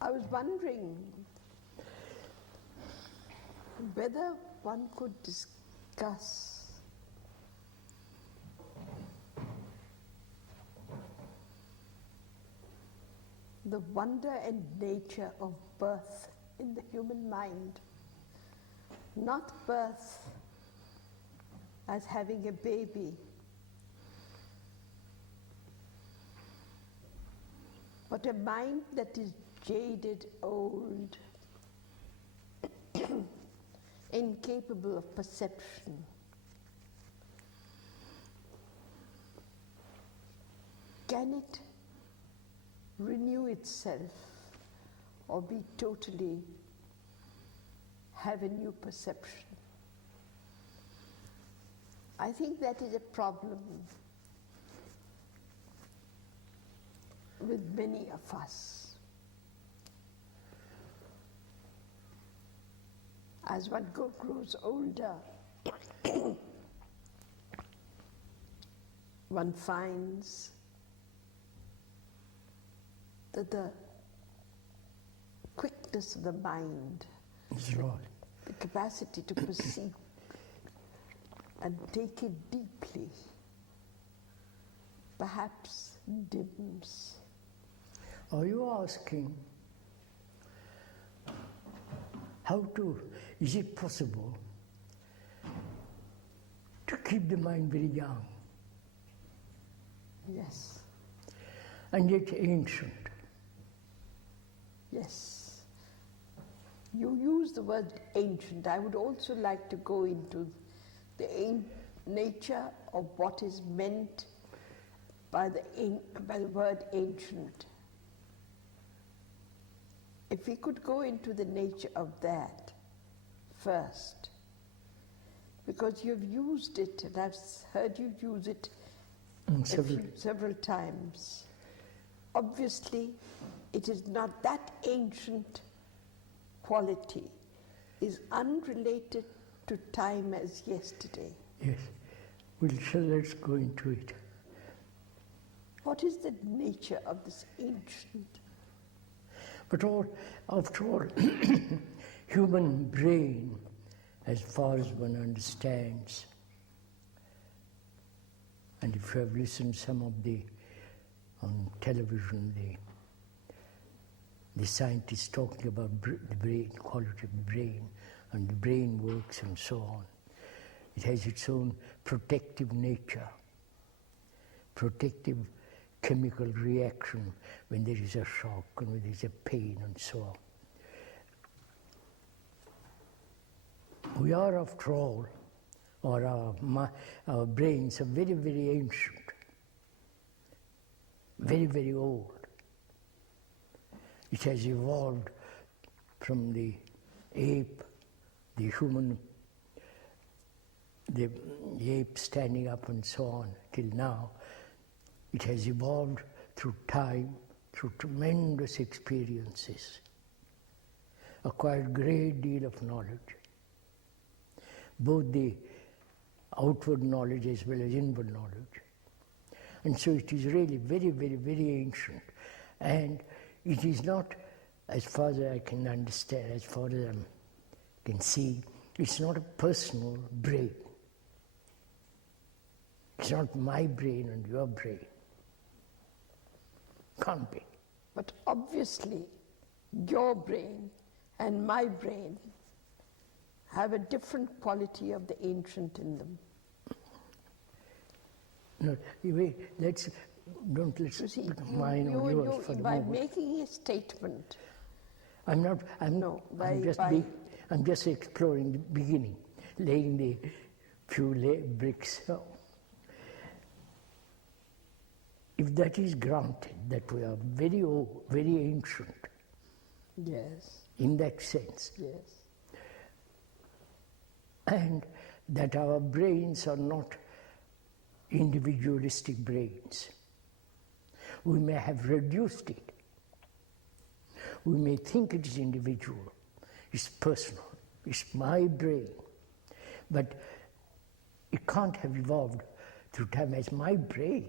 I was wondering whether one could discuss the wonder and nature of birth in the human mind. Not birth as having a baby, but a mind that is jaded, old, incapable of perception. Can it renew itself or be totally have a new perception? I think that is a problem with many of us. As one grows older, one finds that the quickness of the mind, the capacity to perceive and take it deeply, perhaps dims. Are you asking is it possible to keep the mind very young? Yes. And yet ancient? Yes. You use the word ancient. I would also like to go into the nature of what is meant by the word ancient. If we could go into the nature of that first, because you've used it, and I've heard you use it several times. Obviously, it is not that ancient quality, is unrelated to time as yesterday. Yes. Let's go into it. What is the nature of this ancient? But after all, human brain, as far as one understands, and if you have listened some of on television, the scientists talking about the brain, quality of the brain, and the brain works and so on. It has its own protective nature, protective chemical reaction when there is a shock and when there is a pain and so on. We are, after all, or our brains are very, very ancient, very, very old. It has evolved from the ape, the human, the ape standing up and so on, till now. It has evolved through time, through tremendous experiences, acquired a great deal of knowledge, both the outward knowledge as well as inward knowledge. And so it is really very, very, very ancient. And it is not, as far as I can understand, as far as I can see, it's not a personal brain. It's not my brain and your brain. Can't be. But obviously, your brain and my brain have a different quality of the ancient in them. No, let's pick mine or yours for the by moment. making a statement. I'm just exploring the beginning, laying the few bricks. If that is granted, that we are very old, very ancient, yes, in that sense, yes, and that our brains are not individualistic brains, we may have reduced it. We may think it is individual, it's personal, it's my brain, but it can't have evolved through time as my brain.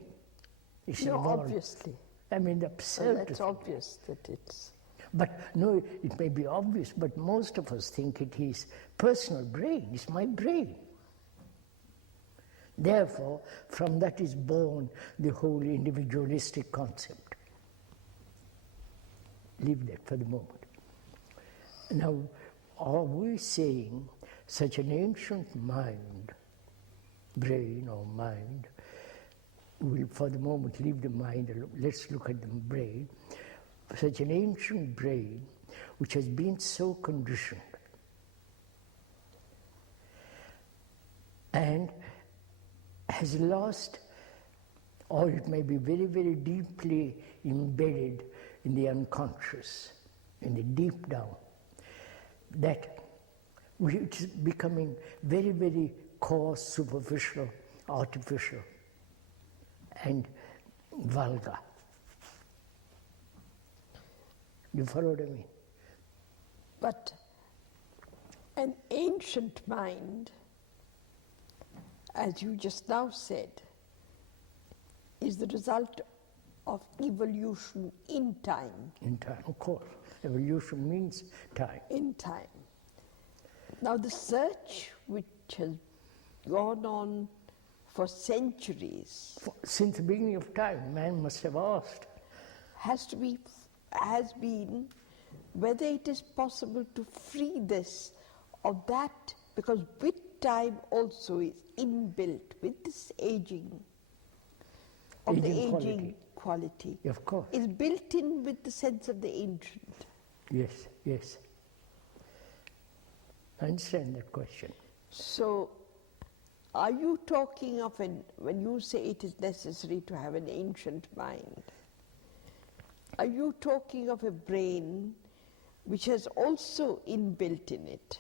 It's No, evolved. obviously. I mean, absurd. That's obvious that it's... But no, it may be obvious, but most of us think it is personal brain, it's my brain. Therefore, from that is born the whole individualistic concept. Leave that for the moment. Now, are we saying such an ancient mind, brain or mind, we'll for the moment leave the mind alone, let's look at the brain, such an ancient brain which has been so conditioned and has lost, or it may be very, very deeply embedded in the unconscious, in the deep down, that it's becoming very, very coarse, superficial, artificial, and vulgar. You follow what I mean? But an ancient mind, as you just now said, is the result of evolution in time. In time, of course. Evolution means time. In time. Now the search which has gone on for centuries Since the beginning of time, man must have asked. has been whether it is possible to free this or that, because with time also is inbuilt, with this aging, of the aging quality. Of course. Is built in with the sense of the ancient. Yes, yes. I understand that question. So, are you talking of when you say it is necessary to have an ancient mind, are you talking of a brain which has also inbuilt in it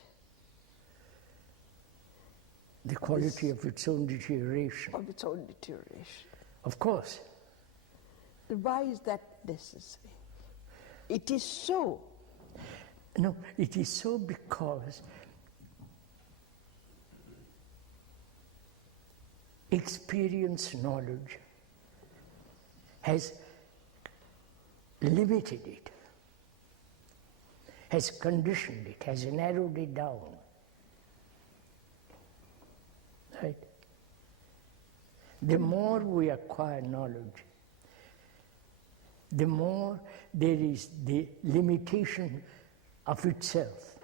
The quality of its own deterioration. of its own deterioration? Of course. Then why is that necessary? It is so. No, it is so because experience knowledge has limited it, has conditioned it, has narrowed it down. Right? The more we acquire knowledge, the more there is the limitation of itself.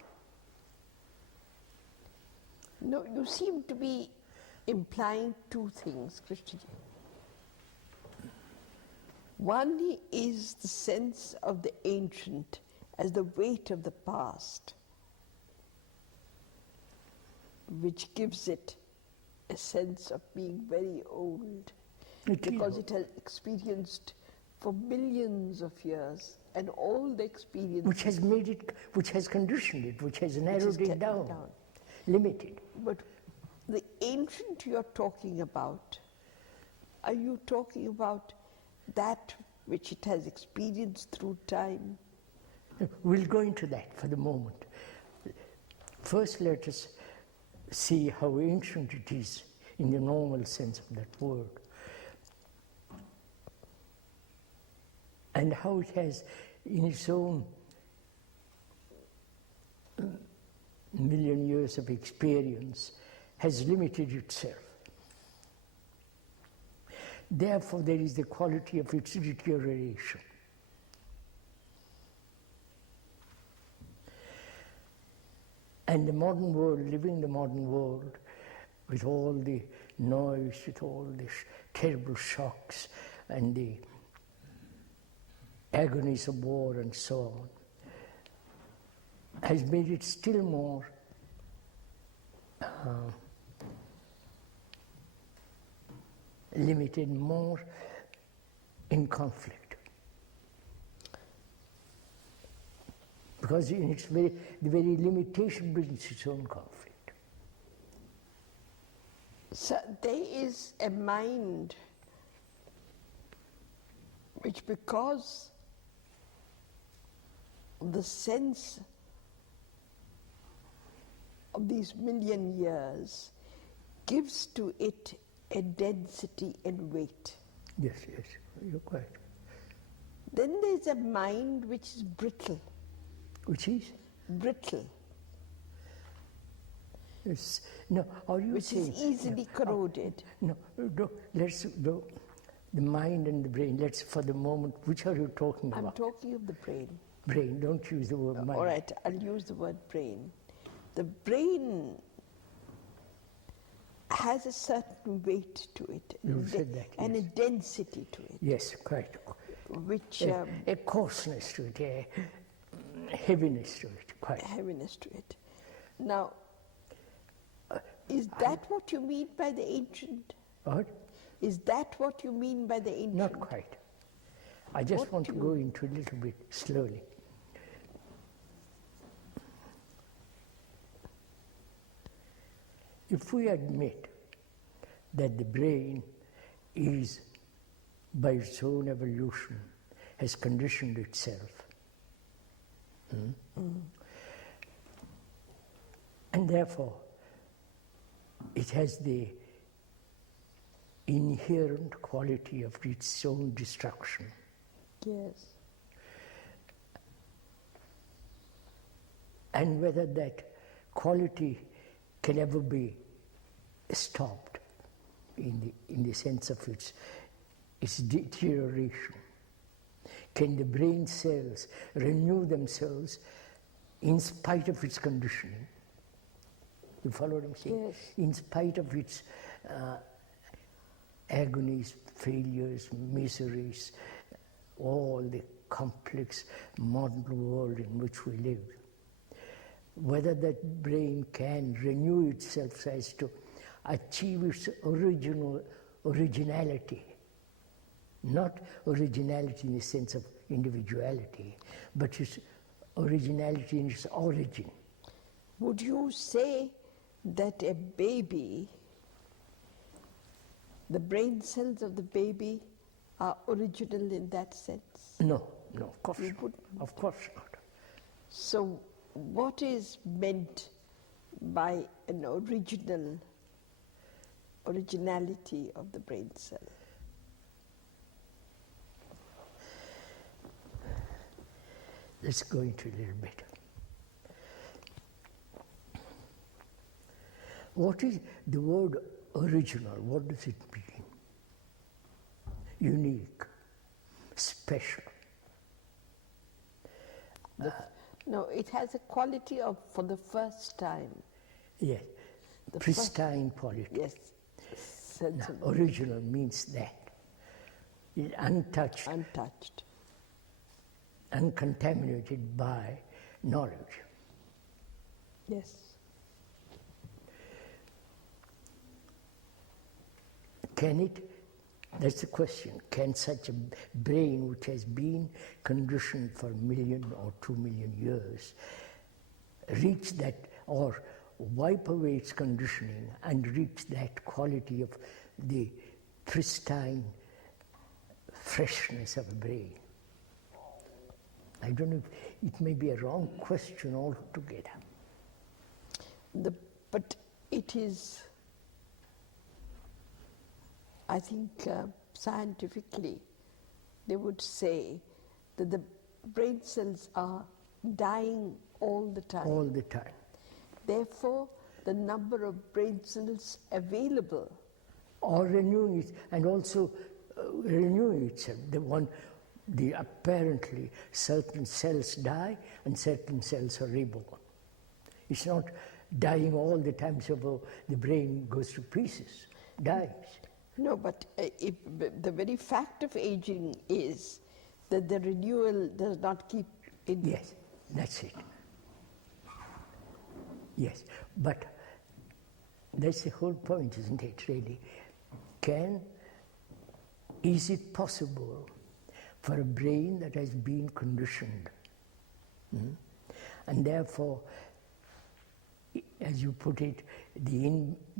No, you seem to be implying two things, Krishnaji. One is the sense of the ancient as the weight of the past, which gives it a sense of being very old, because it has experienced for millions of years, and all the experience which has made it, which has conditioned it, which has narrowed it down, limited. But the ancient you're talking about, are you talking about that which it has experienced through time? We'll go into that for the moment. First, let us see how ancient it is in the normal sense of that word, and how it has, in its own million years of experience, has limited itself. Therefore, there is the quality of its deterioration. And the modern world, living in the modern world, with all the noise, with all the terrible shocks and the agonies of war and so on, has made it still more limited, more in conflict. Because in its the very limitation brings its own conflict. So there is a mind which, because of the sense of these million years, gives to it a density and weight. Yes, yes, you're quite. Then there's a mind which is brittle. Which is? Brittle. Yes. No, are you which saying? is easily corroded. No, let's go. The mind and the brain, let's for the moment, which are you talking about? I'm talking of the brain. Brain, don't use the word mind. All right, I'll use the word brain. The brain has a certain weight to it, and a density to it. Yes, quite. Which a coarseness to it, a heaviness to it, quite. Heaviness to it. Now, is that what you mean by the ancient? What? Is that what you mean by the ancient? Not quite. I just want to go into a little bit slowly. If we admit that the brain is, by its own evolution, has conditioned itself, and therefore it has the inherent quality of its own destruction. Yes. And whether that quality can ever be stopped in the sense of its deterioration. Can the brain cells renew themselves in spite of its conditioning? You follow what I'm saying? Yes. In spite of its agonies, failures, miseries, all the complex modern world in which we live. Whether that brain can renew itself so as to achieve its originality, not originality in the sense of individuality, but its originality in its origin. Would you say that a baby, the brain cells of the baby are original in that sense? No, of course not. Of course not. So what is meant by an originality of the brain cell? Let's go into a little bit. What is the word original? What does it mean? Unique, special. No, it has a quality of for the first time. Yes, pristine quality. Yes. Now, original means that. It's untouched. Untouched. Uncontaminated by knowledge. Yes. Can it, that's the question, can such a brain which has been conditioned for 1 million or 2 million years reach that, or wipe away its conditioning and reach that quality of the pristine freshness of a brain? I don't know if it may be a wrong question altogether. But it is, I think scientifically, they would say that the brain cells are dying all the time. All the time. Therefore, the number of brain cells available or renewing it, and also renewing itself. The apparently certain cells die and certain cells are reborn. It's not dying all the time so the brain goes to pieces, dies. No, but the very fact of aging is that the renewal does not keep in. Yes, that's it. Yes, but that's the whole point, isn't it, really? Is it possible for a brain that has been conditioned, and therefore, as you put it, the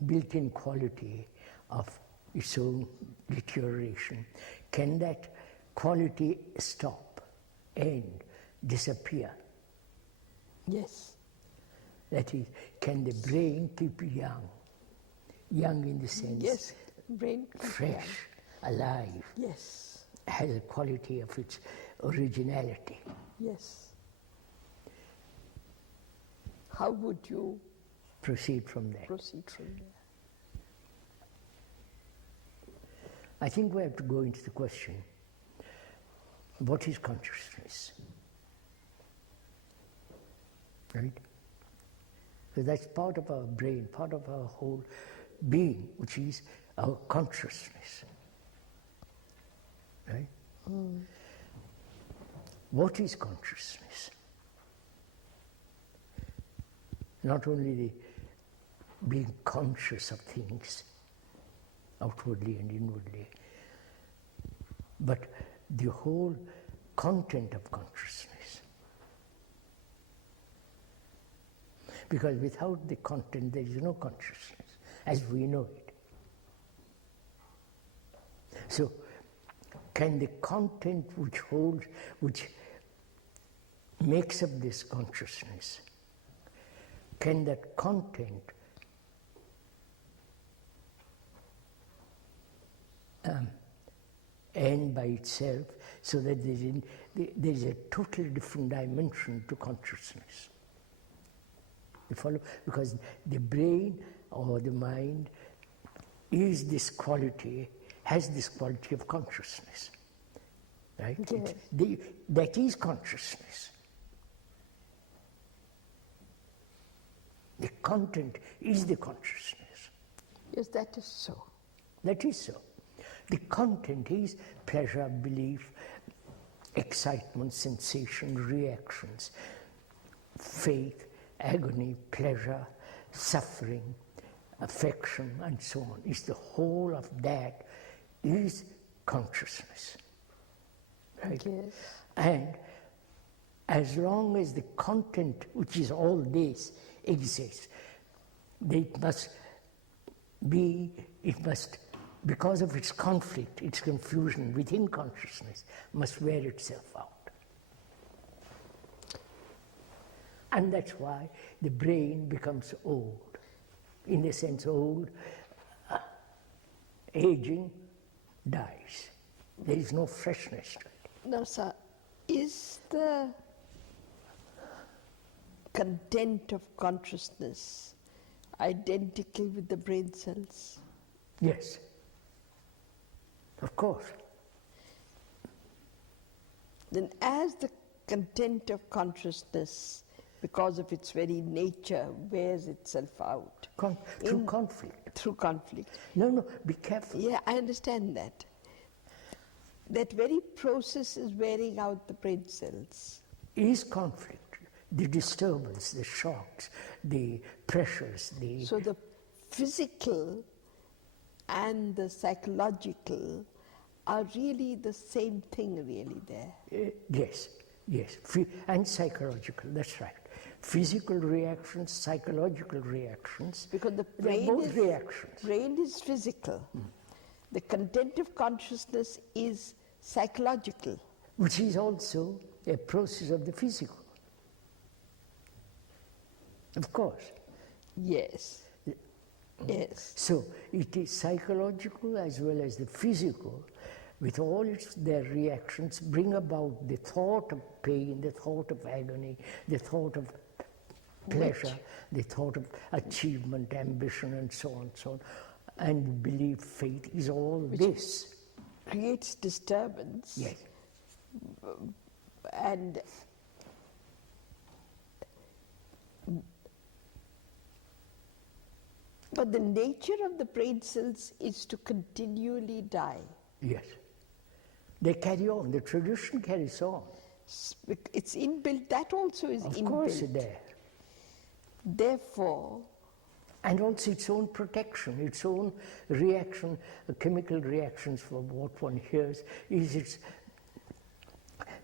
built-in quality of its own deterioration, can that quality stop, end, disappear? Yes. That is, can the brain keep young? Young in the sense, yes, brain fresh, alive, Yes, has a quality of its originality. yes. How would you Proceed from there. proceed from there? I think we have to go into the question, what is consciousness? Right? So that's part of our brain, part of our whole being, which is our consciousness. Right? What is consciousness? Not only the being conscious of things, outwardly and inwardly, but the whole content of consciousness. Because without the content there is no consciousness, as we know it. So, can the content which makes up this consciousness, can that content end by itself, so that there is a totally different dimension to consciousness? You follow? Because the brain or the mind is this quality, has this quality of consciousness. Right? Yes. That is consciousness. The content is the consciousness. Yes, that is so. That is so. The content is pleasure, belief, excitement, sensation, reactions, faith, agony, pleasure, suffering, affection, and so on. It's the whole of that is consciousness. Right? Yes. And as long as the content, which is all this, exists, it must, because of its conflict, its confusion within consciousness, must wear itself out. And that's why the brain becomes old. In the sense old, aging, dies. There is no freshness to it. Now, sir, is the content of consciousness identical with the brain cells? Yes. Of course. Then as the content of consciousness, because of its very nature, wears itself out. Through conflict. Through conflict. No, be careful. Yeah, I understand that. That very process is wearing out the brain cells. Is conflict, the disturbance, the shocks, the pressures, the... So the physical and the psychological are really the same thing really there. Yes, and psychological, that's right. Physical reactions, psychological reactions. Because the they're both reactions. Brain is physical. The content of consciousness is psychological. Which is also a process of the physical. Of course. Yes. Yes. So it is psychological as well as the physical, with all their reactions, bring about the thought of pain, the thought of agony, the thought of pleasure, the thought of achievement, ambition, and so on, so on. And belief, faith is all this. Creates disturbance. Yes. And but the nature of the brain cells is to continually die. Yes. They carry on. The tradition carries on. It's inbuilt. That also is inbuilt. Of course, there. Therefore, and also its own protection, its own reaction, chemical reactions from what one hears, is its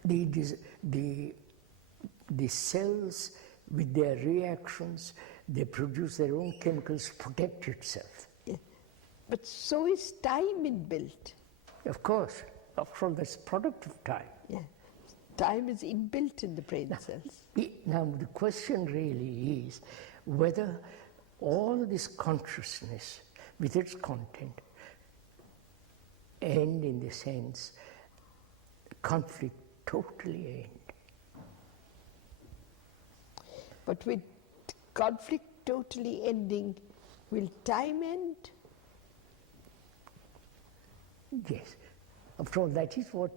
the cells with their reactions, they produce their own chemicals to protect itself. yeah. But so is time inbuilt. Of course, after all, that's product of time. Yeah. Time is inbuilt in the brain cells. Now the question really is whether all this consciousness with its content end in the sense conflict totally end. But with conflict totally ending, will time end? Yes. After all, that is what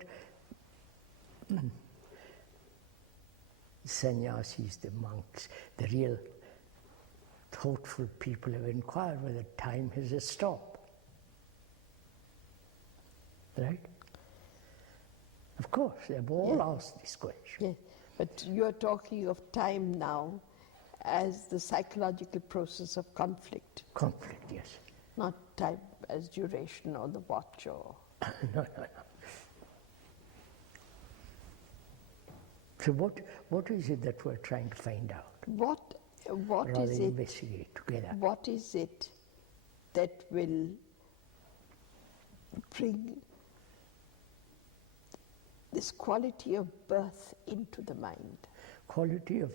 sannyasis, the monks, the real thoughtful people have inquired whether time has a stop. Right? Of course, they've all asked this question. Yes, but you're talking of time now as the psychological process of conflict. Conflict, yes. Not time as duration or the watch or... No. So what is it that we're trying to find out? What rather is it? Investigate together. What is it that will bring this quality of birth into the mind? Quality of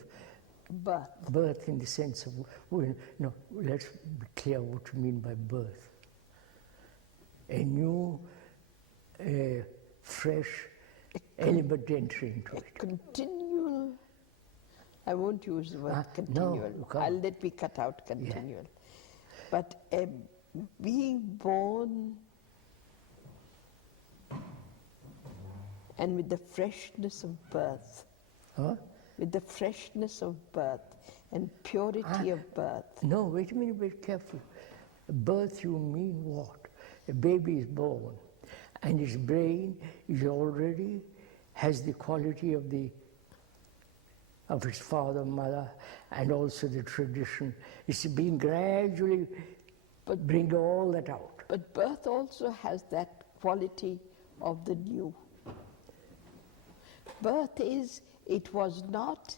Birth. birth in the sense of, well, no, let's be clear what you mean by birth. A new, fresh element entering into it. Continual, I won't use the word No, continual. you can't. I'll let me cut out continual. But being born and with the freshness of birth, Huh? with the freshness of birth and purity of birth. No, wait a minute, be careful. Birth, you mean what? A baby is born and his brain is already has the quality of his father, mother, and also the tradition. It's being gradually bring all that out. But birth also has that quality of the new. Birth is, it was not,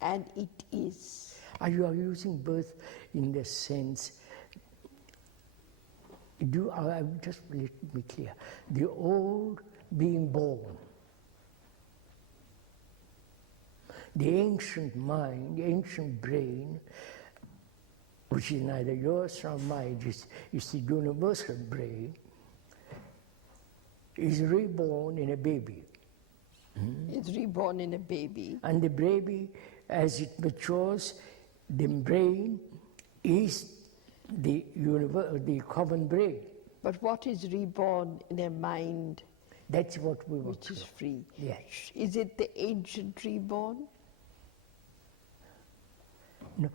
and it is. You are using birth in the sense, just let me clear, the old being born, the ancient mind, the ancient brain, which is neither yours nor mine, it's the universal brain, is reborn in a baby. It's reborn in a baby. And the baby, as it matures, the brain is the common brain. But what is reborn in a mind That's what we want. which is free? Yes. Is it the ancient reborn? No,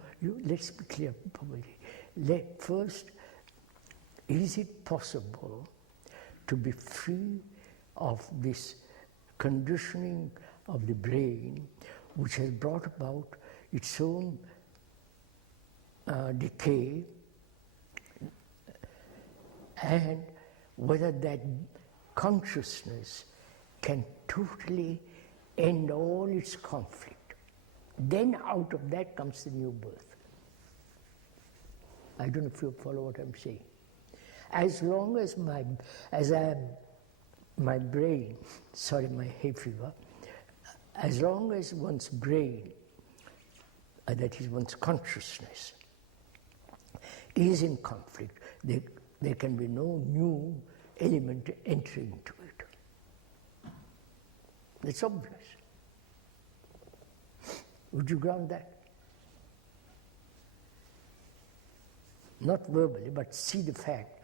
let's be clear, probably. First, is it possible to be free of this conditioning of the brain, which has brought about its own decay, and whether that consciousness can totally end all its conflict? Then out of that comes the new birth. I don't know if you follow what I'm saying. As long as my brain, my hay fever, as long as one's brain, that is one's consciousness, is in conflict, there can be no new element entering into it. That's obvious. Would you grant that? Not verbally, but see the fact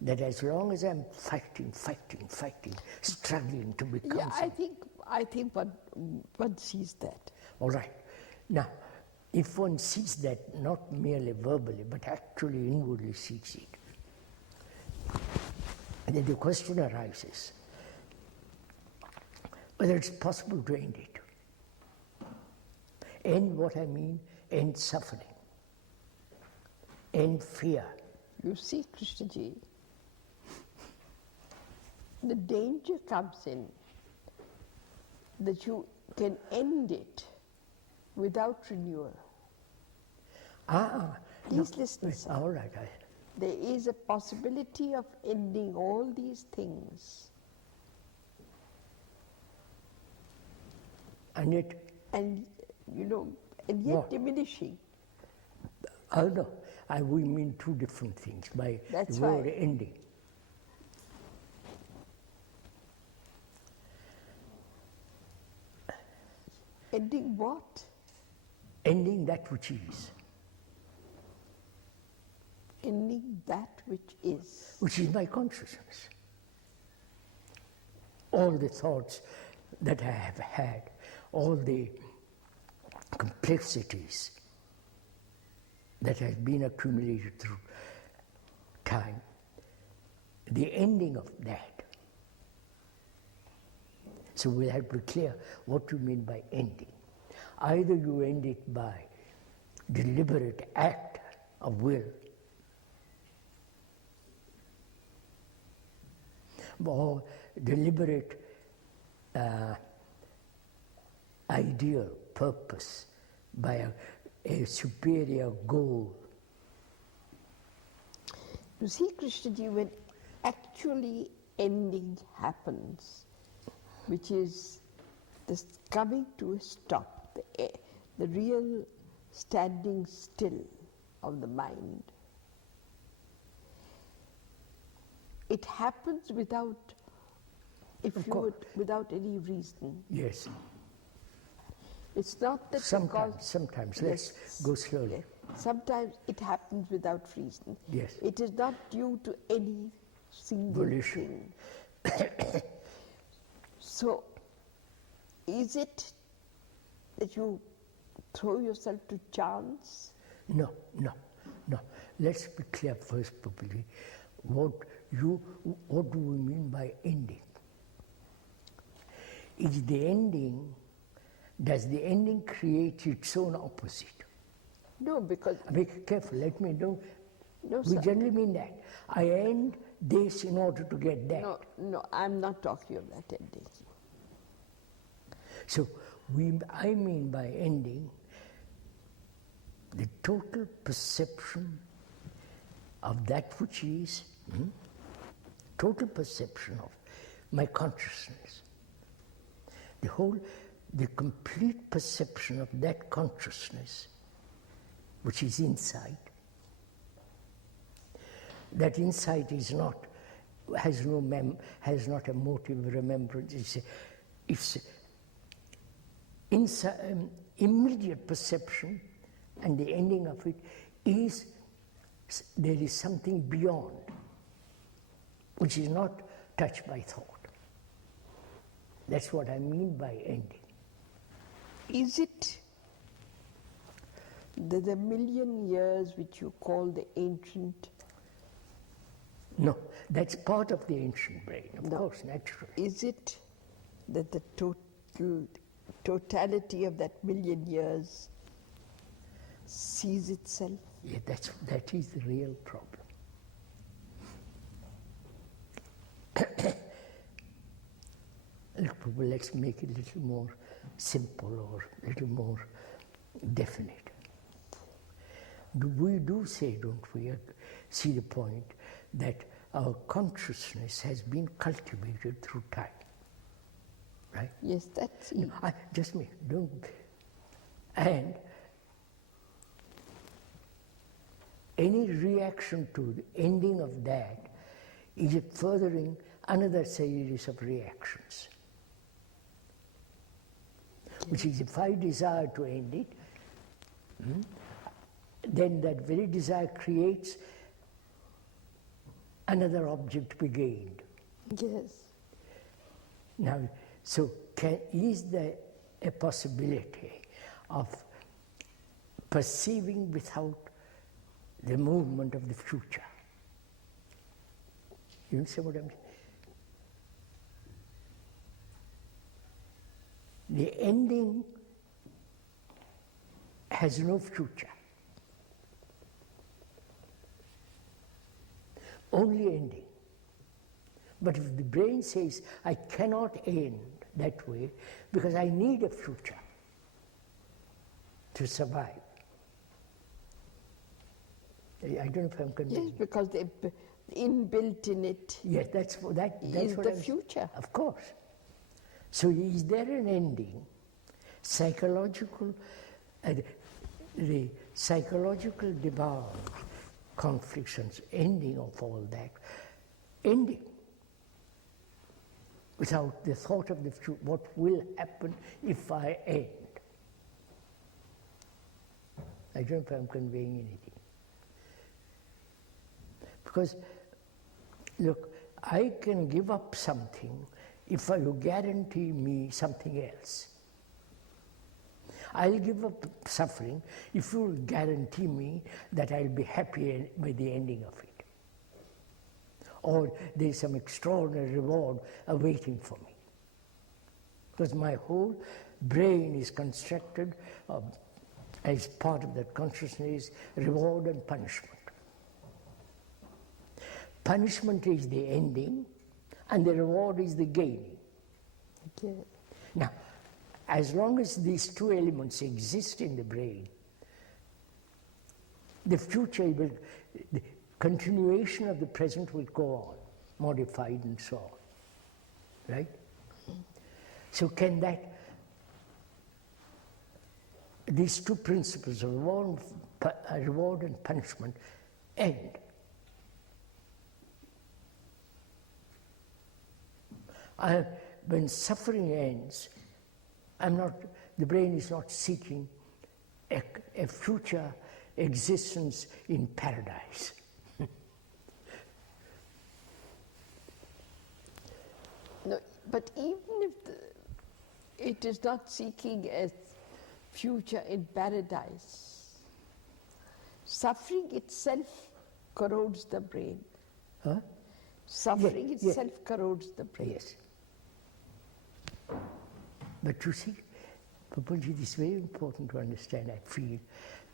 that as long as I'm fighting, struggling to become something. I think one sees that. All right. Now, if one sees that not merely verbally, but actually inwardly sees it, then the question arises whether it's possible to end it. End what I mean, end suffering, end fear. You see, Krishnaji, the danger comes in that you can end it without renewal. Please listen, sir. All right. There is a possibility of ending all these things. And yet, and yet what? diminishing. Oh no, we mean two different things by That's the word right. ending. Ending what? Ending that which is. Ending that which is. Which is my consciousness. All the thoughts that I have had, all the complexities that have been accumulated through time, the ending of that. So we'll have to be clear what you mean by ending. Either you end it by deliberate act of will, or deliberate ideal purpose by a superior goal. You see, Krishnaji, when actually ending happens, which is this coming to a stop, the real standing still of the mind, it happens without, without any reason. Yes. It's not that Sometimes. Let's go slowly. Yes. Sometimes it happens without reason. Yes. It is not due to any single Volition. thing. So, is it that you throw yourself to chance? No. Let's be clear first, Pupul. What do we mean by ending? Is the ending, does the ending create its own opposite? No, because... Be careful, let me know. No, We sir. generally mean that. I end this in order to get that. No, I'm not talking of that ending. So, I mean by ending the total perception of that which is, total perception of my consciousness. The complete perception of that consciousness, which is insight. That insight has not a motive remembrance. It's immediate perception, and the ending of it is there is something beyond, which is not touched by thought. That's what I mean by ending. Is it that the million years which you call the ancient? No, that's part of the ancient brain, of course, naturally. Is it that the totality of that million years sees itself? Yeah, that is the real problem. Look, Pupul, let's make it a little more simple or a little more definite. We do say, don't we, see the point that our consciousness has been cultivated through time, right? Yes, that's it. Just me, don't. And any reaction to the ending of that is furthering another series of reactions. Which is, if I desire to end it, then that very desire creates another object to be gained. Yes. Now, so is there a possibility of perceiving without the movement of the future? You understand what I mean? The ending has no future. Only ending. But if the brain says, I cannot end that way because I need a future to survive. I don't know if I'm convinced. Yes, because inbuilt in it Yes, that's is what the I'm saying. future. Of course. So is there an ending? Psychological, the psychological demand, conflicts, ending of all that, ending without the thought of the future, what will happen if I end? I don't know if I'm conveying anything. Because, look, I can give up something if you guarantee me something else. I'll give up suffering if you guarantee me that I'll be happy with the ending of it. Or there's some extraordinary reward awaiting for me. Because my whole brain is constructed as part of that consciousness, reward and punishment. Punishment is the ending, and the reward is the gaining. Okay. Now, as long as these two elements exist in the brain, the future will, the continuation of the present will go on, modified and so on, right? So can these two principles of reward and punishment end? When suffering ends, the brain is not seeking a future existence in paradise. No, but even if it is not seeking a future in paradise, suffering itself corrodes the brain. Huh? Suffering itself corrodes the brain. Yes. But you see, Pupulji, it is very important to understand, I feel,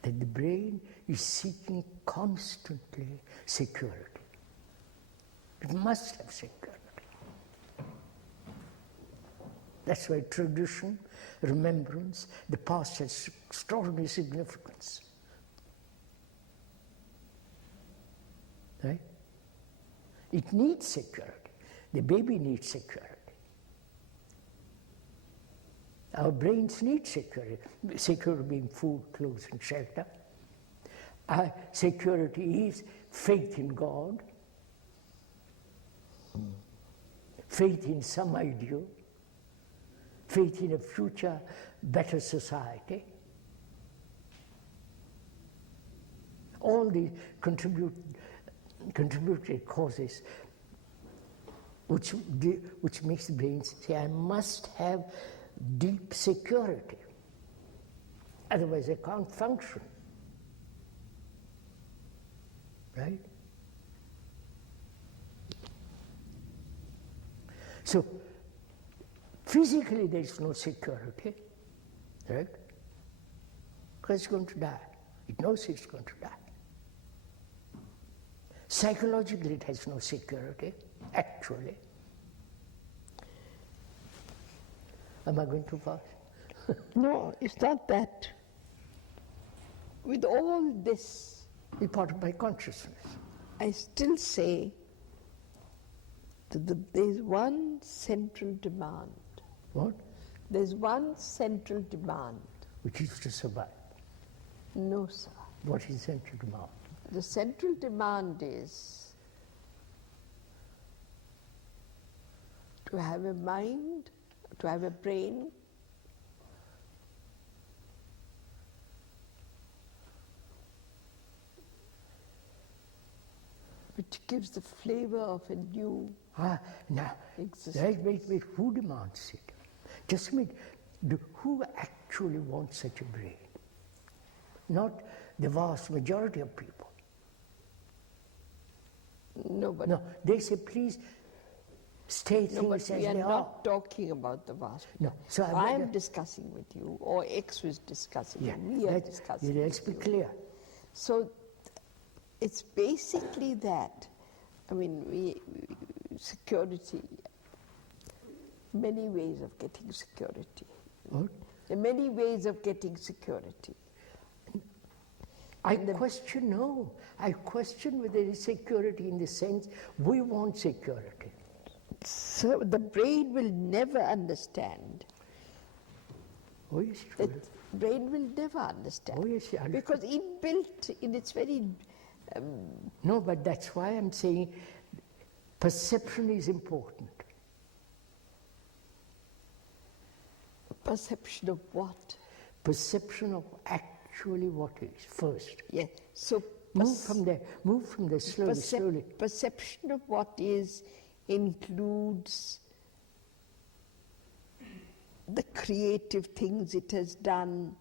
that the brain is seeking constantly security. It must have security. That's why tradition, remembrance, the past has extraordinary significance. Right? It needs security. The baby needs security. Our brains need security. Security being food, clothes, and shelter. Security is faith in God, faith in some ideal, faith in a future better society. All these contributory causes which makes the brain say, I must have deep security, otherwise I can't function. Right? So, physically there is no security, right? Because it's going to die. It knows it's going to die. Psychologically it has no security, actually. Am I going too fast? No, it's not that. With all this, it's part of my consciousness. I still say that there's one central demand. What? There's one central demand. Which is to survive. No, sir. What is central demand? The central demand is to have a mind, to have a brain which gives the flavor of a new now, existence. wait, who demands it? Just a minute, who actually wants such a brain? Not the vast majority of people. No, but they say, please state things as we are they not talking about the vast. No, so I am discussing with you, or X was discussing, and we are discussing. Let's be clear. So it's basically that. I mean, security, many ways of getting security. What? There are many ways of getting security. I question whether there is security in the sense we want security. So the brain will never understand. Oh, yes, The brain will never understand. Oh, yes, because inbuilt in its very... no, but that's why I'm saying perception is important. Perception of what? Perception of actually what is first. Yes. So Move from there slowly. Perception of what is includes the creative things it has done,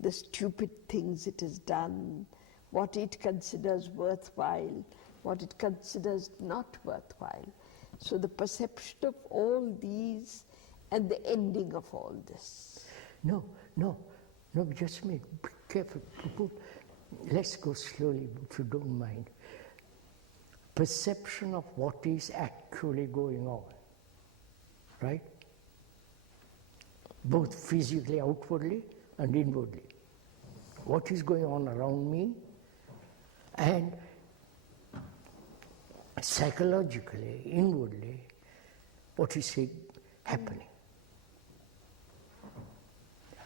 the stupid things it has done, what it considers worthwhile, what it considers not worthwhile. So the perception of all these and the ending of all this. No, just a minute. Be careful, Pupul. Let's go slowly, if you don't mind. Perception of what is actually going on, right? Both physically, outwardly, and inwardly. What is going on around me, and psychologically, inwardly, what is happening.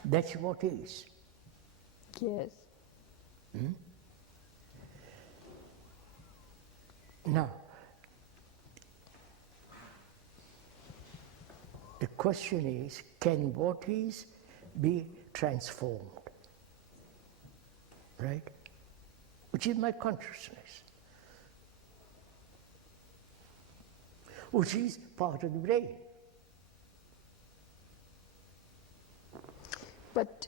That's what is. Yes. Now, the question is, can what is be transformed? Right? Which is my consciousness. Which is part of the brain. But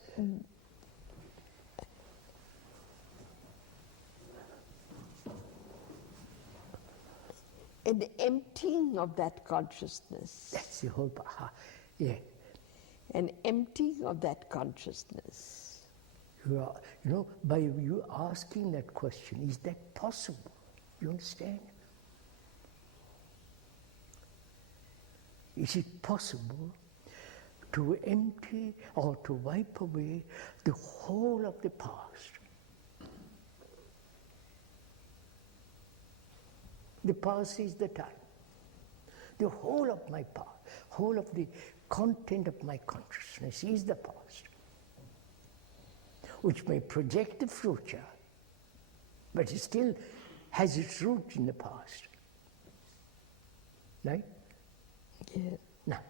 an emptying of that consciousness. That's the whole part. Yeah. An emptying of that consciousness. By you asking that question, is that possible? You understand? Is it possible to empty or to wipe away the whole of the past? The past is the time. The whole of my past, whole of the content of my consciousness is the past, which may project the future, but it still has its root in the past. Right? Yeah. Now,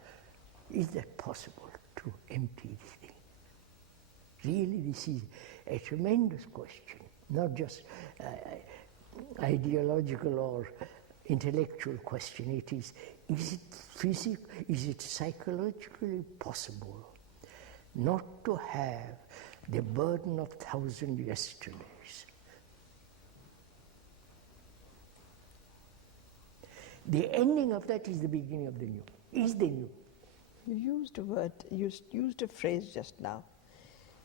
is that possible to empty this thing? Really, this is a tremendous question, not just ideological or intellectual question. It is it physical, is it psychologically possible not to have the burden of 1,000 yesterdays? The ending of that is the beginning of the new, is the new. You used a word, you used a phrase just now.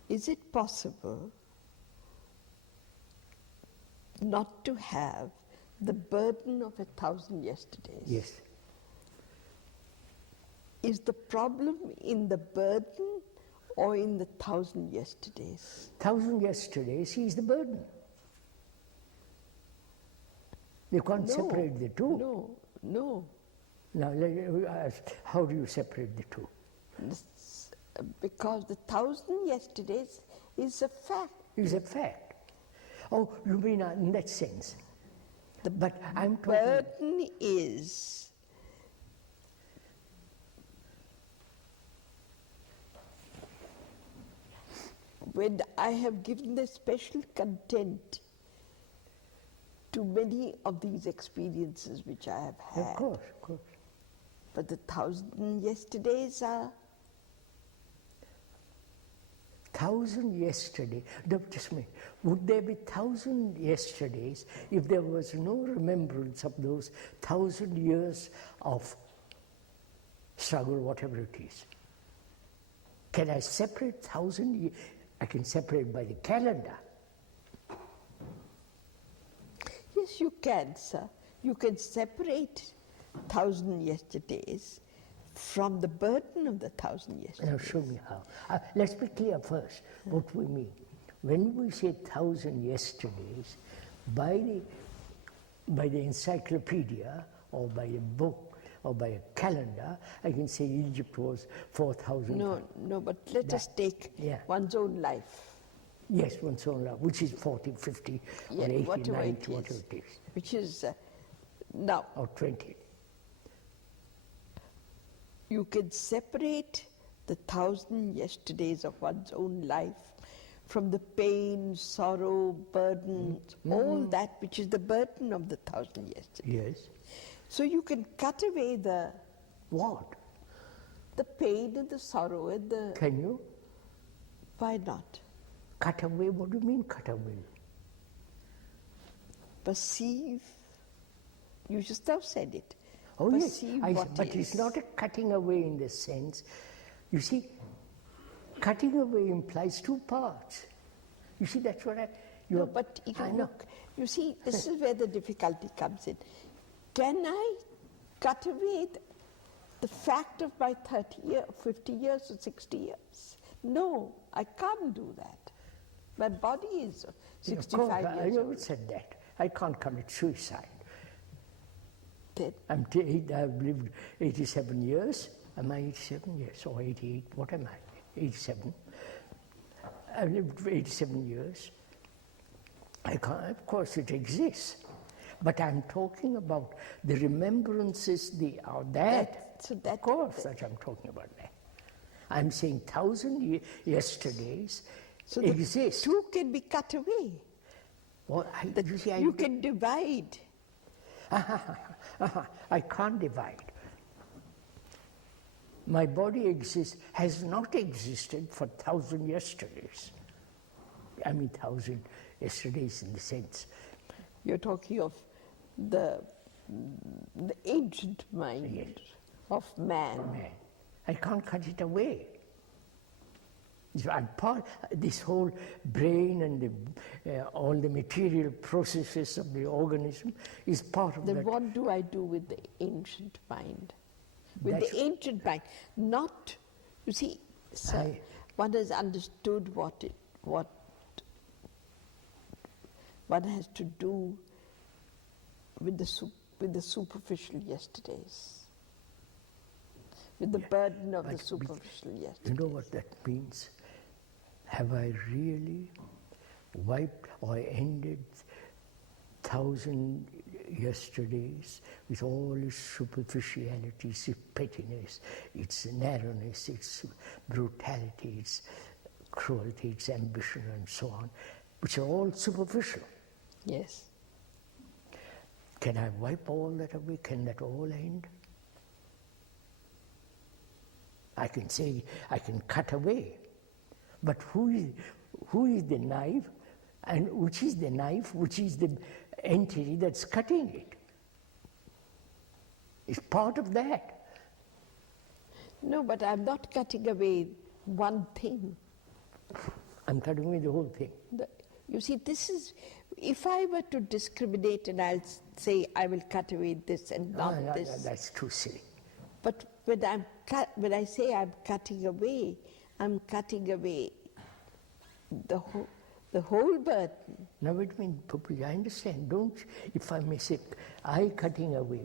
Is it possible not to have the burden of 1,000 yesterdays? Yes. Is the problem in the burden or in the 1,000 yesterdays? 1,000 yesterdays is the burden. You can't separate the two. No. Now, how do you separate the two? Because the 1,000 yesterdays is a fact. Is a fact. Oh, you mean in that sense. But I'm talking... Burden is when I have given the special content to many of these experiences which I have had. Of course. But the 1,000 yesterdays are... 1,000 yesterday. No, just a minute. Would there be 1,000 yesterdays if there was no remembrance of those 1,000 years of struggle, whatever it is? Can I separate 1,000 years? I can separate by the calendar. Yes, you can, sir. You can separate 1,000 yesterdays from the burden of the 1,000 yesterdays. Now show me how. Let's be clear first what we mean. When we say 1,000 yesterdays, by the encyclopedia or by a book or by a calendar, I can say Egypt was 4,000. No, but let us take one's own life. Yes, one's own life, which is 40, 50, or 80, whatever 90, it whatever it is. Which is now. Or 20. You can separate the 1,000 yesterdays of one's own life from the pain, sorrow, burden, all that which is the burden of the 1,000 yesterdays. Yes. So you can cut away the What? the pain and the sorrow and the... Can you? Why not? Cut away? What do you mean cut away? Perceive. You just now said it. Oh Perceive yes, what but is. it's not a cutting away in the sense. You see, cutting away implies two parts. You see, that's what No, but you I can know. look. You see, this is where the difficulty comes in. Can I cut away the fact of my 30 years, 50 years or 60 years? No, I can't do that. My body is 65 I years never old. said that. I can't commit suicide. Then I've lived 87 years. Am I 87 years or 88? What am I? 87. I've lived for 87 years. I can't, of course, it exists. But I'm talking about the remembrances, of course, that I'm talking about that. I'm saying 1,000 yesterdays so exist. the two can be cut away. Well, You can divide. I can't divide. My body has not existed for 1,000 yesterdays. I mean 1,000 yesterdays in the sense. You're talking of the ancient mind Yes. of man. Man, I can't cut it away. This whole brain and all the material processes of the organism is part of Then that. what do I do with the ancient mind? With That's- the ancient mind, not, you see, sir, one has understood what one has to do with the superficial yesterdays, with the burden of the superficial yesterdays. You know what that means? Have I really wiped or ended 1,000 yesterdays with all its superficialities, its pettiness, its narrowness, its brutality, its cruelty, its ambition, and so on, which are all superficial? Yes. Can I wipe all that away? Can that all end? I can say, I can cut away. But who is the knife, and which is the knife, which is the entity that's cutting it? It's part of that. No, but I'm not cutting away one thing. I'm cutting away the whole thing. You see, this is, if I were to discriminate and I'll say I will cut away this and not this. That's too silly. But when I say I'm cutting away the whole burden. Now wait a minute, Pupul, I understand. If I may say, I cutting away.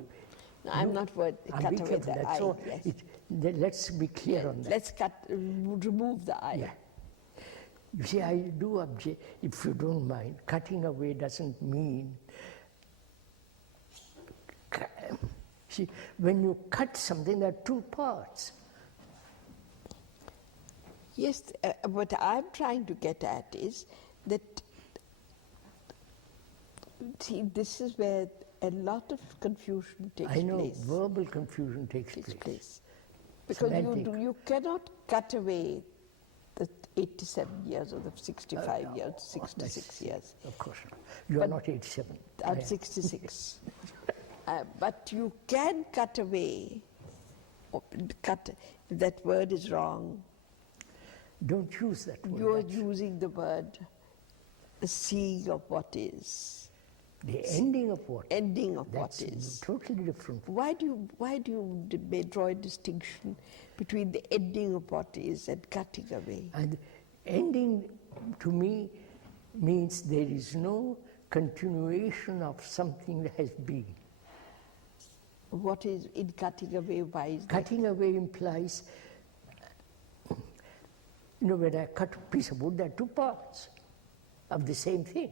No, I'm not worried, cut away the that's I. all. Yes. Let's be clear on that. Let's remove the I. Yeah. You see, I do object, if you don't mind, cutting away doesn't mean. See, when you cut something, there are two parts. Yes, what I'm trying to get at is that, see, this is where a lot of confusion takes place. I know, verbal confusion takes place. Because Semantic. you cannot cut away the 87 years or the 65 years, 66 years. Of course not. You are not 87. I'm 66. But you can cut away, that word is wrong. Don't use that word. You're using the word, the seeing of what is. The ending of what? Ending of That's what is. Totally different. Why do you draw a distinction between the ending of what is and cutting away? And ending, to me, means there is no continuation of something that has been. What is in cutting away? Why is that? Cutting away implies, when I cut a piece of wood, there are two parts of the same thing.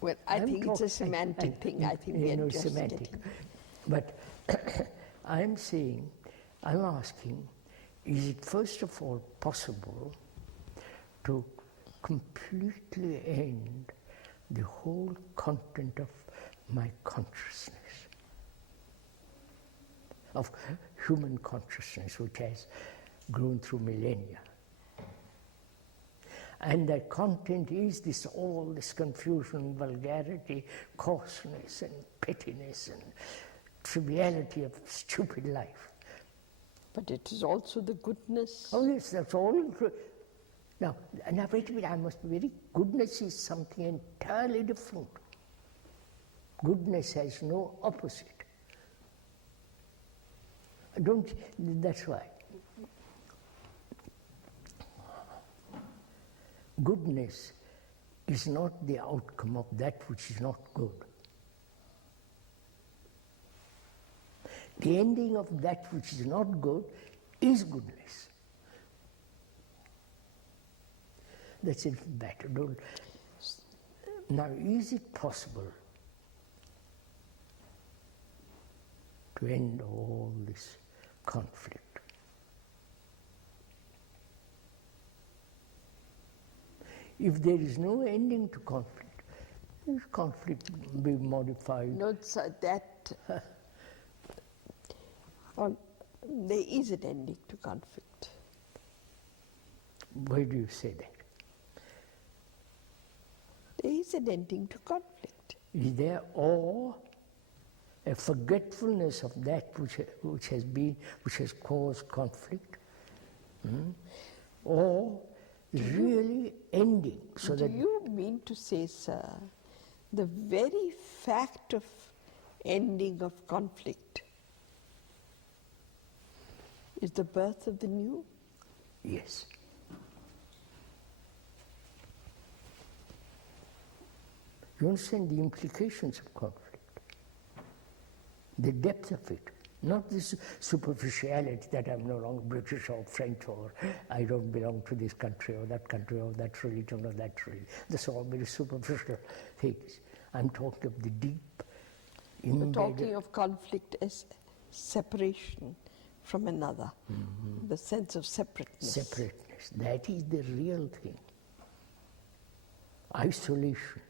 Well, I think it's a semantic thing. I think we are just semantic. getting... But I'm asking, is it first of all possible to completely end the whole content of my consciousness, of human consciousness, which has grown through millennia. And that content is all this confusion, vulgarity, coarseness and pettiness and triviality of stupid life. But it is also the goodness. Oh yes, that's all included. Now wait a minute, I must be very, goodness is something entirely different. Goodness has no opposite. That's why. Goodness is not the outcome of that which is not good. The ending of that which is not good is goodness. That's it, better. Now, is it possible to end all this conflict? If there is no ending to conflict, this conflict will be modified. No, there is an ending to conflict. Why do you say that? There is an ending to conflict. Is there or a forgetfulness of that which has caused conflict, or really ending? So do you mean to say, sir, the very fact of ending of conflict is the birth of the new? Yes. You understand the implications of conflict, the depth of it, not this superficiality that I'm no longer British or French or I don't belong to this country or that religion or that religion. That's all very superficial things. I'm talking of the deep, You're talking of conflict as separation from another, the sense of separateness. Separateness, that is the real thing. Isolation.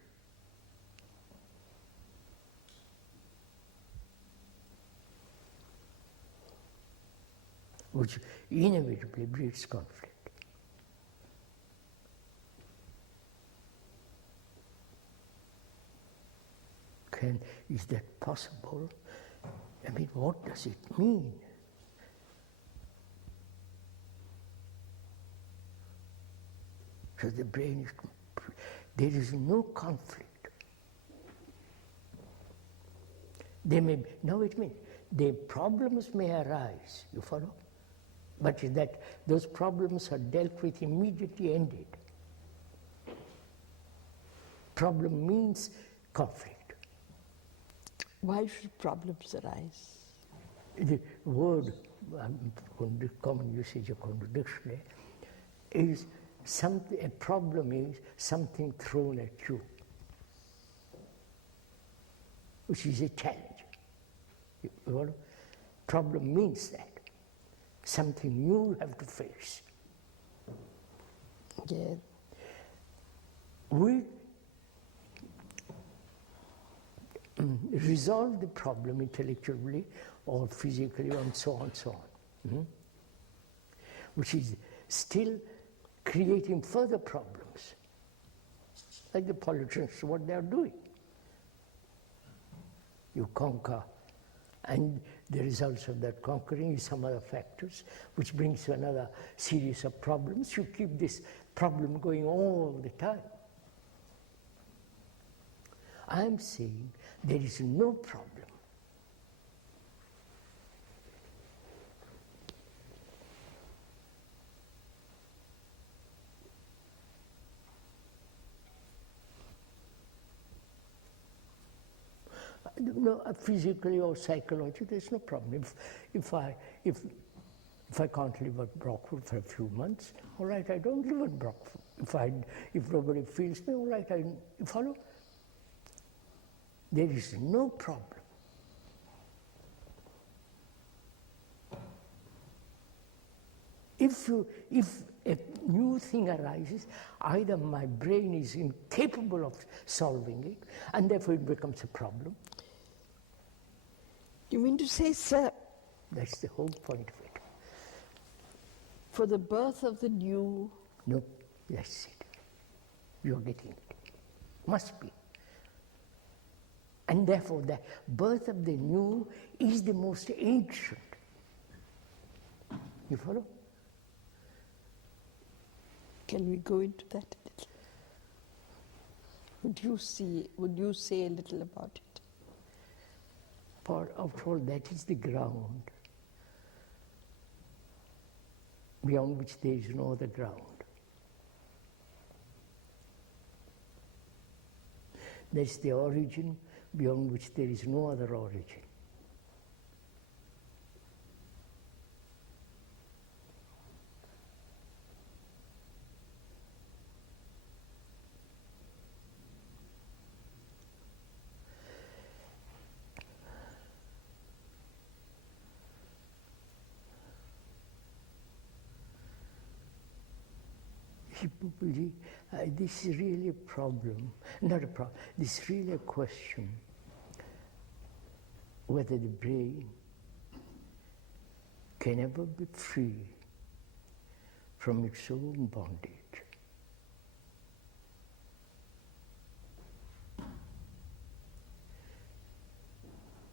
Which inevitably breeds conflict. Is that possible? I mean, what does it mean? So the brain is, there is no conflict. There may be, now wait a minute, the problems may arise, you follow? But that those problems are dealt with immediately ended. Problem means conflict. Why should problems arise? The word, common usage according to dictionary, is something. A problem is something thrown at you, which is a challenge. Problem means that. Something you have to face. Yeah. We resolve the problem intellectually or physically and so on, which is still creating further problems, like the politicians, what they are doing. You conquer, and the results of that conquering is some other factors, which brings another series of problems. You keep this problem going all the time. I'm saying there is no problem. No, physically or psychologically, there's no problem. If I can't live at Brockwood for a few months, all right, I don't live at Brockwood. If nobody feels me, all right, you follow? There is no problem. if a new thing arises, either my brain is incapable of solving it, and therefore it becomes a problem. You mean to say, sir, That's the whole point of it. for the birth of the new, No, that's it. You're getting it. Must be. And therefore the birth of the new is the most ancient. You follow? can we go into that a little? Would you say a little about it? For after all, that is the ground beyond which there is no other ground. That's the origin beyond which there is no other origin. See, Pupulji, this is really a problem, not a problem, this is really a question whether the brain can ever be free from its own bondage.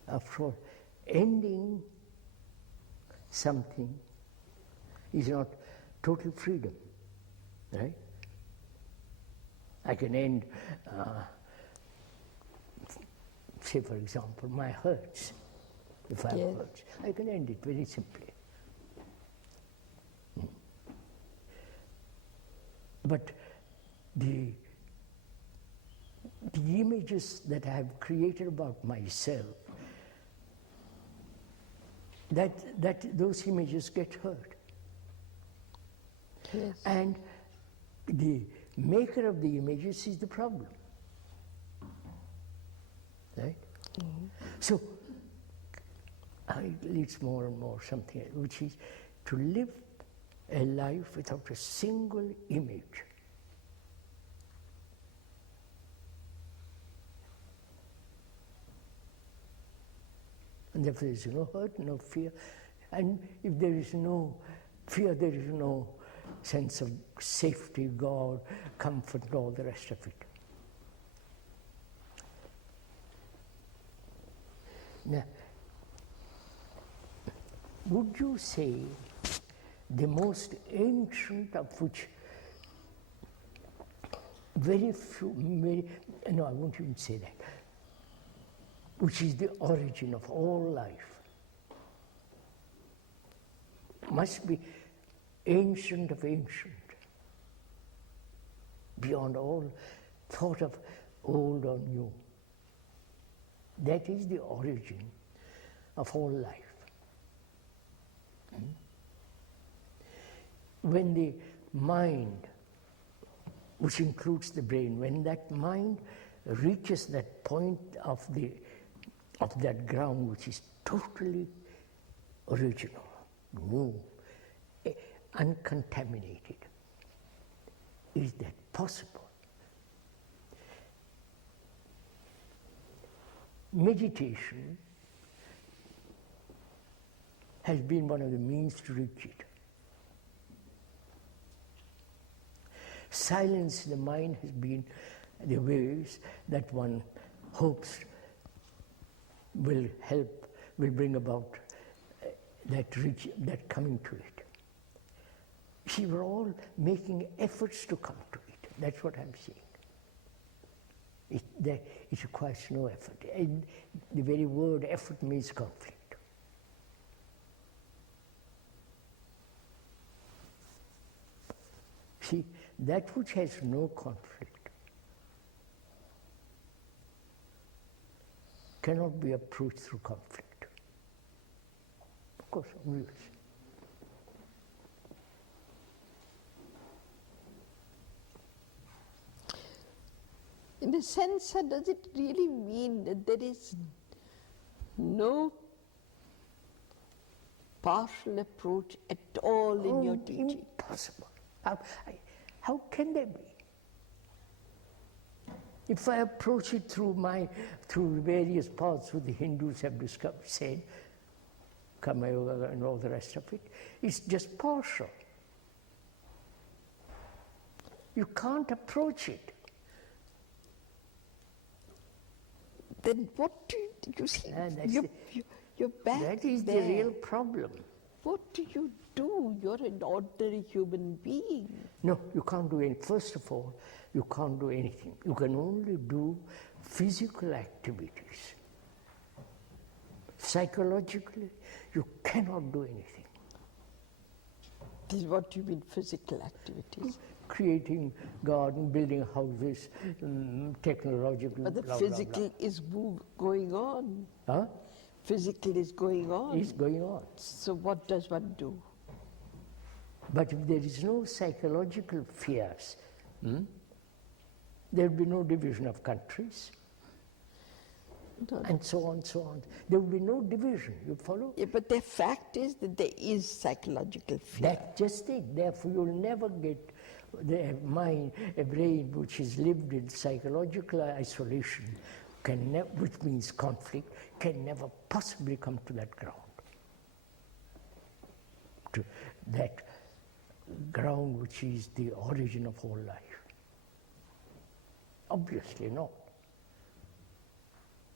After all, ending something is not total freedom. Right? I can end, say for example, my hurts. If I have hurts, I can end it very simply. But the images that I have created about myself, those images get hurt. Yes. And the maker of the images is the problem. Right? Mm-hmm. So it leads more and more something else, which is to live a life without a single image. And if there is no hurt, no fear, and if there is no fear, there is no sense of safety, God, comfort, and all the rest of it. Now, would you say the most ancient of which I won't even say that, which is the origin of all life, must be ancient of ancient, beyond all thought of old or new. That is the origin of all life. When the mind, which includes the brain, when that mind reaches that point of that ground which is totally original, new, uncontaminated, is that possible? Meditation has been one of the means to reach it. Silence the mind has been the ways that one hopes will bring about that coming to it. See, we're all making efforts to come to it. That's what I'm saying. It requires no effort. And the very word effort means conflict. See, that which has no conflict cannot be approached through conflict. Of course, obvious. In a sense, does it really mean that there is no partial approach at all in your teaching? Impossible. How can there be? If I approach it through various paths which the Hindus have said, Karma Yoga and all the rest of it, it's just partial. You can't approach it. Then what do you see? You're back That is there. the real problem. What do you do? You're an ordinary human being. No, you can't do anything. First of all, you can't do anything. You can only do physical activities. Psychologically, you cannot do anything. This is what you mean, physical activities. Creating garden, building houses, technological. But the blah, physical blah, blah. is going on. Huh? Physical is going on. It's going on. So what does one do? But if there is no psychological fears, there will be no division of countries, and so on, so on. There will be no division, you follow? Yeah, but the fact is that there is psychological fear. That's just it. Therefore, you'll never get a mind, a brain which is lived in psychological isolation, which means conflict, can never possibly come to that ground. To that ground which is the origin of whole life. Obviously not.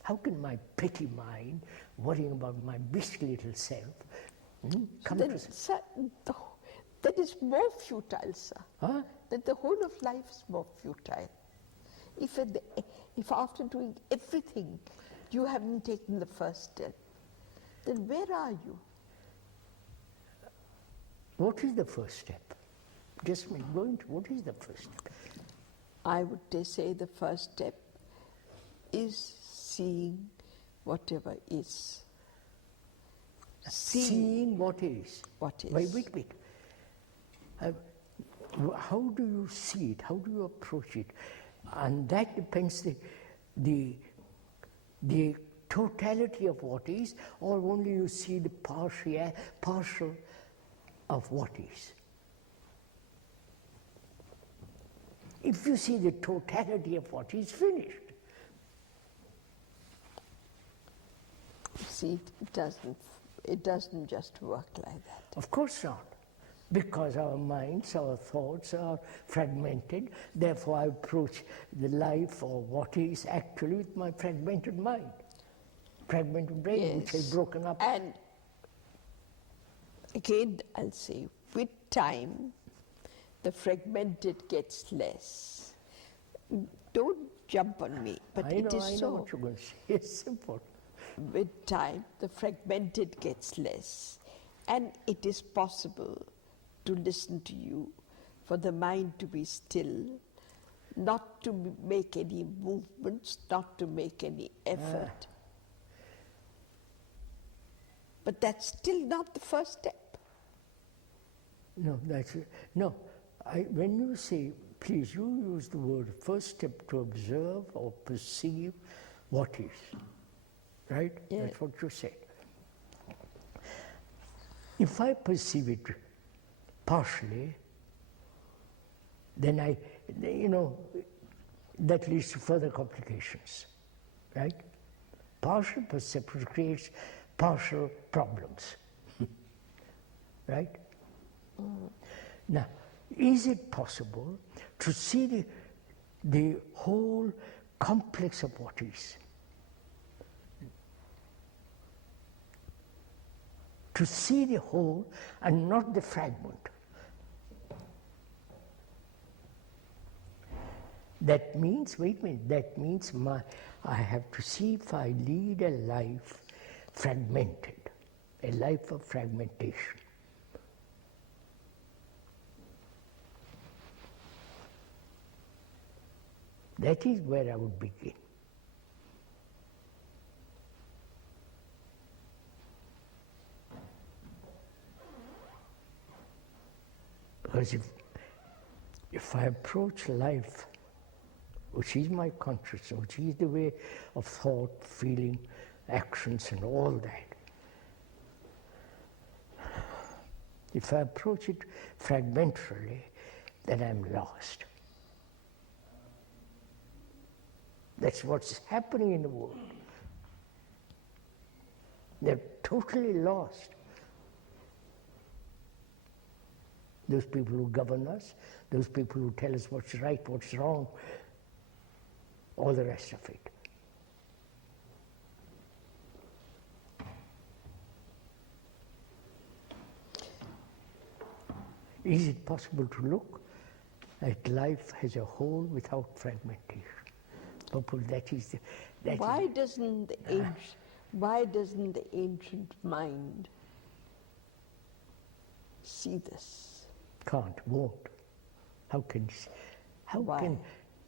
How can my petty mind, worrying about my beastly little self, come to... Sir, that is more futile, sir. Huh? That the whole of life is more futile. If after doing everything, you haven't taken the first step, then where are you? What is the first step? Just going to, what is the first step? I would say the first step is seeing whatever is. Seeing what is. What is. Wait. How do you see it? How do you approach it? And that depends the totality of what is, or only you see the partial of what is. If you see the totality of what is, finished. See, it doesn't just work like that. Of course not. Because our minds, our thoughts are fragmented, therefore I approach the life or what is actually with my fragmented mind, fragmented brain, Yes. which is broken up. And again, I'll say, with time, the fragmented gets less. Don't jump on me, but I it is know so. what you're going to say. It's simple. With time, the fragmented gets less. And it is possible to listen to you, for the mind to be still, not to make any movements, not to make any effort. But that's still not the first step. No, when you say, please, you use the word first step to observe or perceive what is, right? Yeah. That's what you said. If I perceive it partially, then that leads to further complications, right? Partial perception creates partial problems, right? Now, is it possible to see the whole complex of what is? To see the whole and not the fragment. That means, wait a minute, that means I have to see if I lead a life fragmented, a life of fragmentation. That is where I would begin. Because if I approach life, which is my consciousness, which is the way of thought, feeling, actions and all that, If I approach it fragmentarily, then I'm lost. That's what's happening in the world. They're totally lost. Those people who govern us, those people who tell us what's right, what's wrong, all the rest of it. Is it possible to look at life as a whole without fragmentation? Pupul, that is the... Why doesn't the ancient mind see this? Can't, won't. How can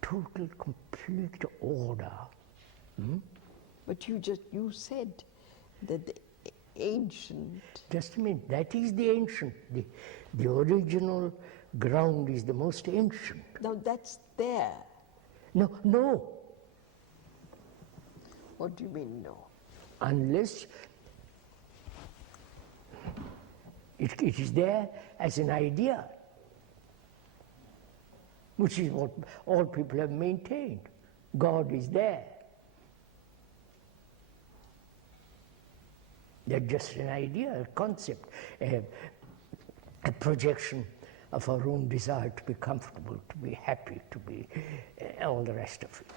total, complete order? But you said that the ancient... Just a minute, that is the ancient. The original ground is the most ancient. Now that's there. No. What do you mean, no? Unless it is there as an idea, which is what all people have maintained. God is there. They're just an idea, a concept, a projection of our own desire to be comfortable, to be happy, to be all the rest of it.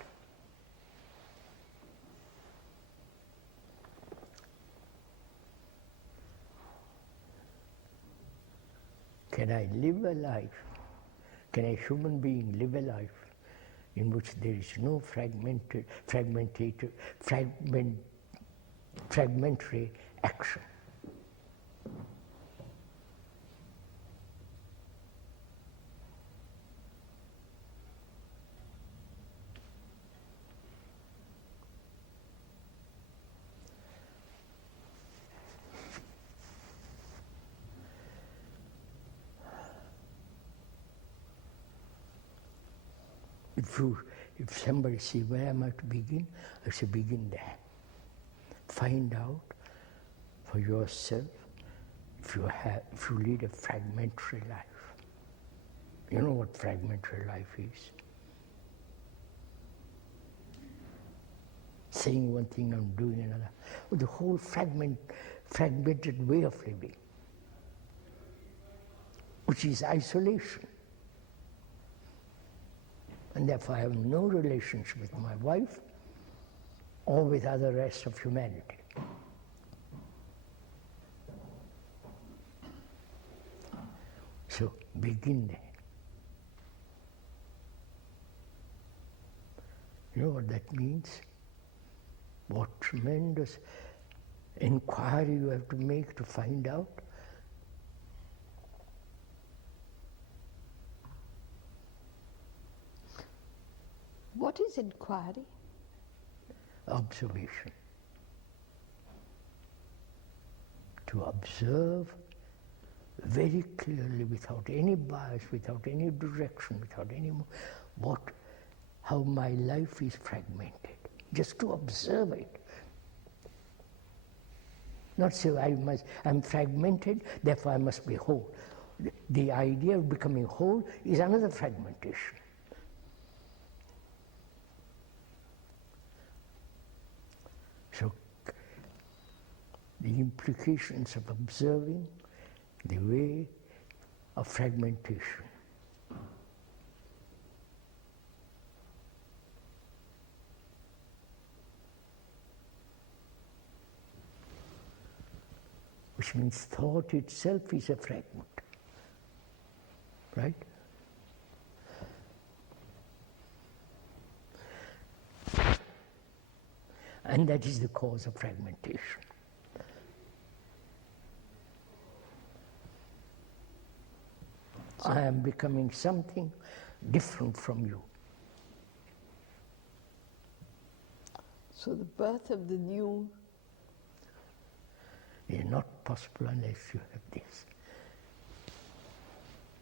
Can I live a life? Can a human being live a life in which there is no fragmentary action? If somebody says, where am I to begin? I say, begin there. Find out for yourself if you lead a fragmentary life. You know what fragmentary life is? Saying one thing and doing another. The whole fragmented way of living, which is isolation. And therefore I have no relationship with my wife or with other rest of humanity. So begin there. You know what that means? What tremendous inquiry you have to make to find out. What is inquiry? Observation. To observe very clearly, without any bias, without any direction, without any how my life is fragmented. Just to observe it. Not say I'm fragmented, therefore I must be whole. The idea of becoming whole is another fragmentation. So the implications of observing the way of fragmentation. Which means thought itself is a fragment, right? And that is the cause of fragmentation. I am becoming something different from you. So the birth of the new is not possible unless you have this.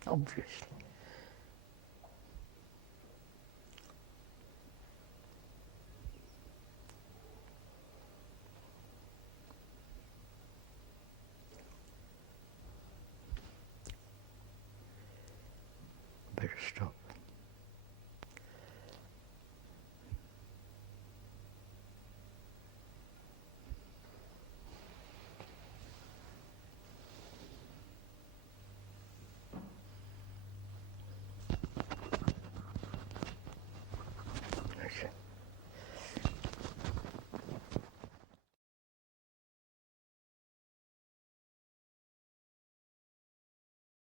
Obviously. Stop.